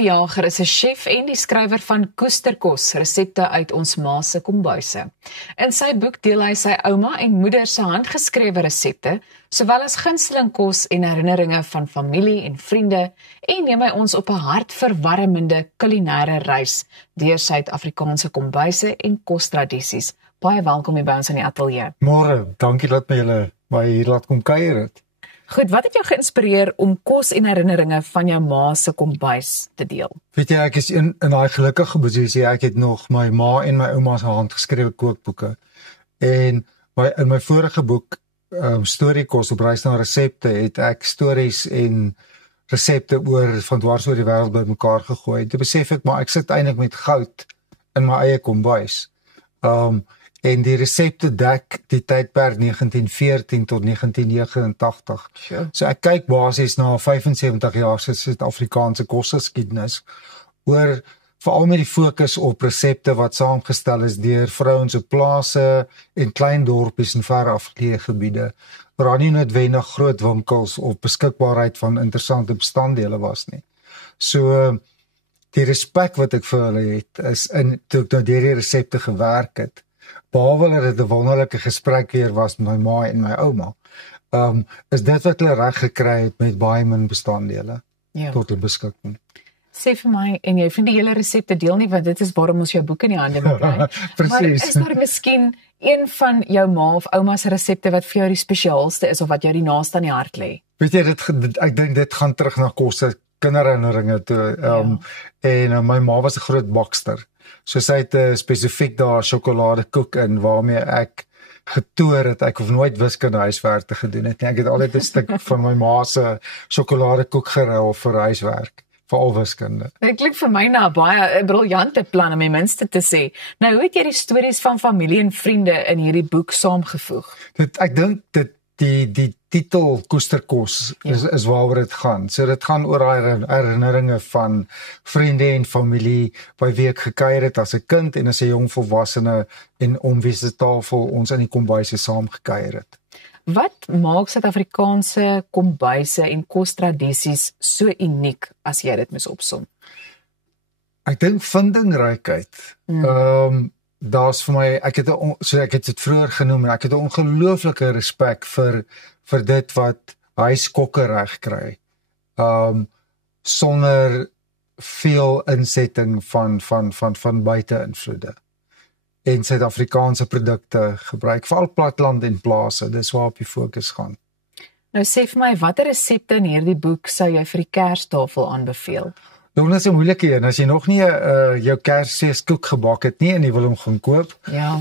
de Jager is 'n chef en die skrywer van Koesterkos, resepte uit ons ma se kombuise. In sy boek deel hy sy ouma en moeder se handgeskrewe resepte, sowel as gunsteling kos en herinneringe van familie en vriende, en neem hy ons op 'n hartverwarmende kulinaire reis deur Suid-Afrikaanse kombuise en kostradisies. Baie welkom hier by ons in die ateljee. Môre, dankie dat julle my hier laat kom kuier het. Goed, wat het jou geïnspireer om kos en herinneringe van jou ma se kombuis te deel? Weet jy, ek is in daai gelukkige posisie, ek het nog my ma en my ouma se handgeskrewe kookboeke. En in my vorige boek, Storiekos op reis na resepte, het ek stories en resepte van dwars oor die wêreld bymekaar gegooi. Toe besef ek, maar ek sit eintlik met goud in my eie kombuis. En die resepte dek die tydperk 1914 tot 1989. Sure. So ek kyk basies na 75 jaar se Suid-Afrikaanse kosgeskiedenis oor veral met die fokus op resepte wat saamgestel is deur vrouens op plase en klein dorpies en ver afgeleë gebiede, waar daar nie noodwendig groot winkels of beskikbaarheid van interessante bestanddele was nie. So die respek wat ek vir hulle het is toe ek nou deur die resepte gewerk het, behalwe dat dit 'n wonderlike gesprek weer was met my ma en my ouma, is dit wat hulle reg gekry het met baie min bestanddele tot hulle beskikking. Sê vir my, en jy vind die hele resepte deel nie, want dit is waarom ons jou boek in die hande moet kry. Precies. Maar is daar miskien een van jou ma of ouma se resepte wat vir jou die spesiaalste is of wat jou die naaste aan die hart lê? Weet jy, ek dink dit gaan terug na kosse, kinderherinneringe toe. En my ma was 'n groot bakster. So sy het spesifiek daar sjokoladekoek in waarmee ek getoer het. Ek hoef nooit wiskunde huiswerk te gedoen het nie. Ek het altyd 'n stuk van my ma se sjokoladekoek geruil vir huiswerk, veral wiskunde. Dit klink vir my na 'n baie briljante plan om die minste te sê. Nou, hoe het jy die stories van familie en vriende in hierdie boek saamgevoeg? Ek dink die titel Koesterkos is waaroor dit gaan. So dit gaan oor herinneringe van vriende en familie by wie ek gekuier het as 'n kind en as 'n jong volwassene en om wie se tafel ons in die kombuise saam gekuier het. Wat maak Suid-Afrikaanse kombuise en kostradisies so uniek as jy dit moes opsom? Ek dink vindingrykheid. Daar's vir my, ek het dit vroeër genoem, en ek het 'n ongelooflike respek vir dit wat huiskokke reg kry. Sonder veel insetting van buite-invloede. En Suid-Afrikaanse produkte gebruik, veral platteland en plase, dis waarop die fokus gaan. Nou sê vir my, watter resepte in hierdie boek sou jy vir die Kerstafel aanbeveel? Dit is 'n moeilike een. As jy nog nie jou Kersfeeskoek gebak het nie en jy wil hom gaan koop,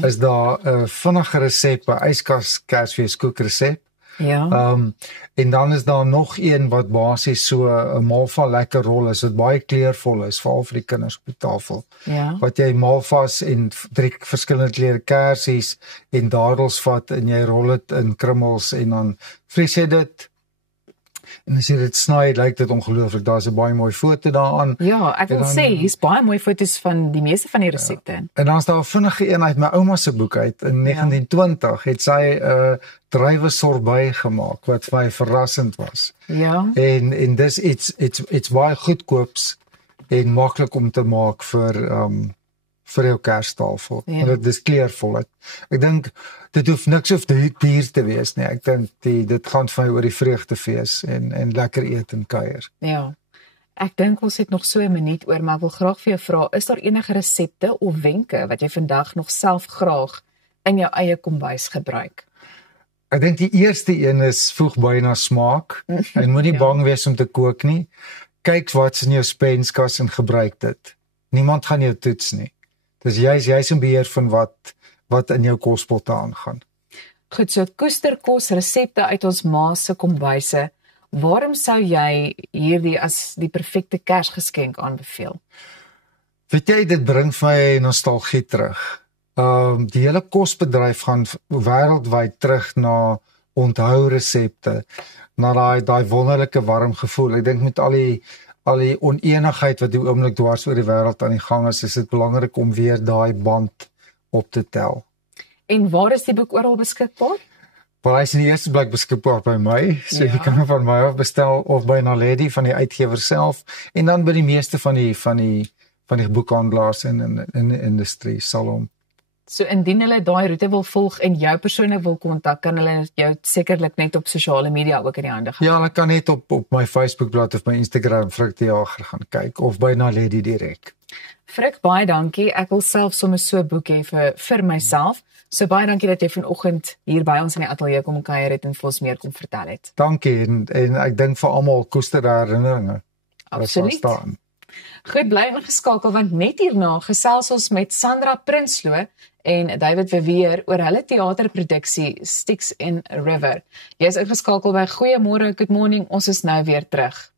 is daar 'n vinnige resep, 'n yskas Kersfeeskoek resep. En dan is daar nog een wat basies so 'n malva lekker rol is, wat baie kleurvol is, veral vir die kinders op die tafel. Wat jy malvas en 3 verskillende kleure kersies en dadels vat en jy rol dit in krummels en dan vries jy dit. En as jy dit sny, lyk dit ongelooflik. Daar's 'n baie mooi foto daaraan. Ja, ek wil sê, hier's baie mooi foto's van die meeste van die resepte. En dan is daar 'n vinnige een uit my ouma se boek uit. In 1920 het sy 'n druiwe sorbet gemaak wat vir my verrassend was. En dis iets baie goedkoops en maklik om te maak vir jou Kerstafel. Dit is kleurvol. Ek dink dit hoef duur te wees nie. Ek dink dit gaan vir my oor die vreugdefees en lekker eet en kuier. Ja. Ek dink ons het nog so 'n minuut oor, maar ek wil graag vir jou vra, is daar enige resepte of wenke wat jy vandag nog self graag in jou eie kombuis gebruik? Ek dink die eerste een is voeg by na smaak. En moenie bang wees om te kook nie. Kyk wat's in jou spenskas en gebruik dit. Niemand gaan jou toets nie. Dis jy's in beheer van wat in jou kospotte aangaan. Goed, so Koesterkos, resepte uit ons ma se kombuise. Waarom sou jy hierdie as die perfekte Kersgeskenk aanbeveel? Weet jy, dit bring vir my nostalgie terug. Die hele kosbedryf gaan wêreldwyd terug na onthou resepte, na daai wonderlike warm gevoel. Ek dink met al die oneenigheid wat die oomblik dwars oor die wêreld aan die gang is dit belangrik om weer daai band op te tel. En waar is die boek oral beskikbaar? Maar hy is in die eerste plek beskikbaar by my, so jy kan hom van my af bestel of by Naledi van die uitgewer self en dan by die meeste van die boekhandelaars in die industrie sal hom. So indien hulle daai roete wil volg en jou persoonlik wil kontak, kan hulle jou sekerlik net op sosiale media ook in die hande gee. Ja, hulle kan net op my Facebookblad of my Instagram Frik die Jager gaan kyk of by Naledi direk. Frik, baie dankie. Ek wil self sommer so 'n boek hê vir myself. So baie dankie dat jy vanoggend hier by ons in die ateljee kom kuier het en vir ons meer kom vertel het. Dankie en ek dink vir almal koester daar herinneringe. Absoluut. Goed, bly ingeskakel want net hierna gesels ons met Sandra Prinsloo en David Verweer oor hulle teaterproduksie Styx in River. Jy is ingeskakel by Goeiemôre, good morning. Ons is nou weer terug.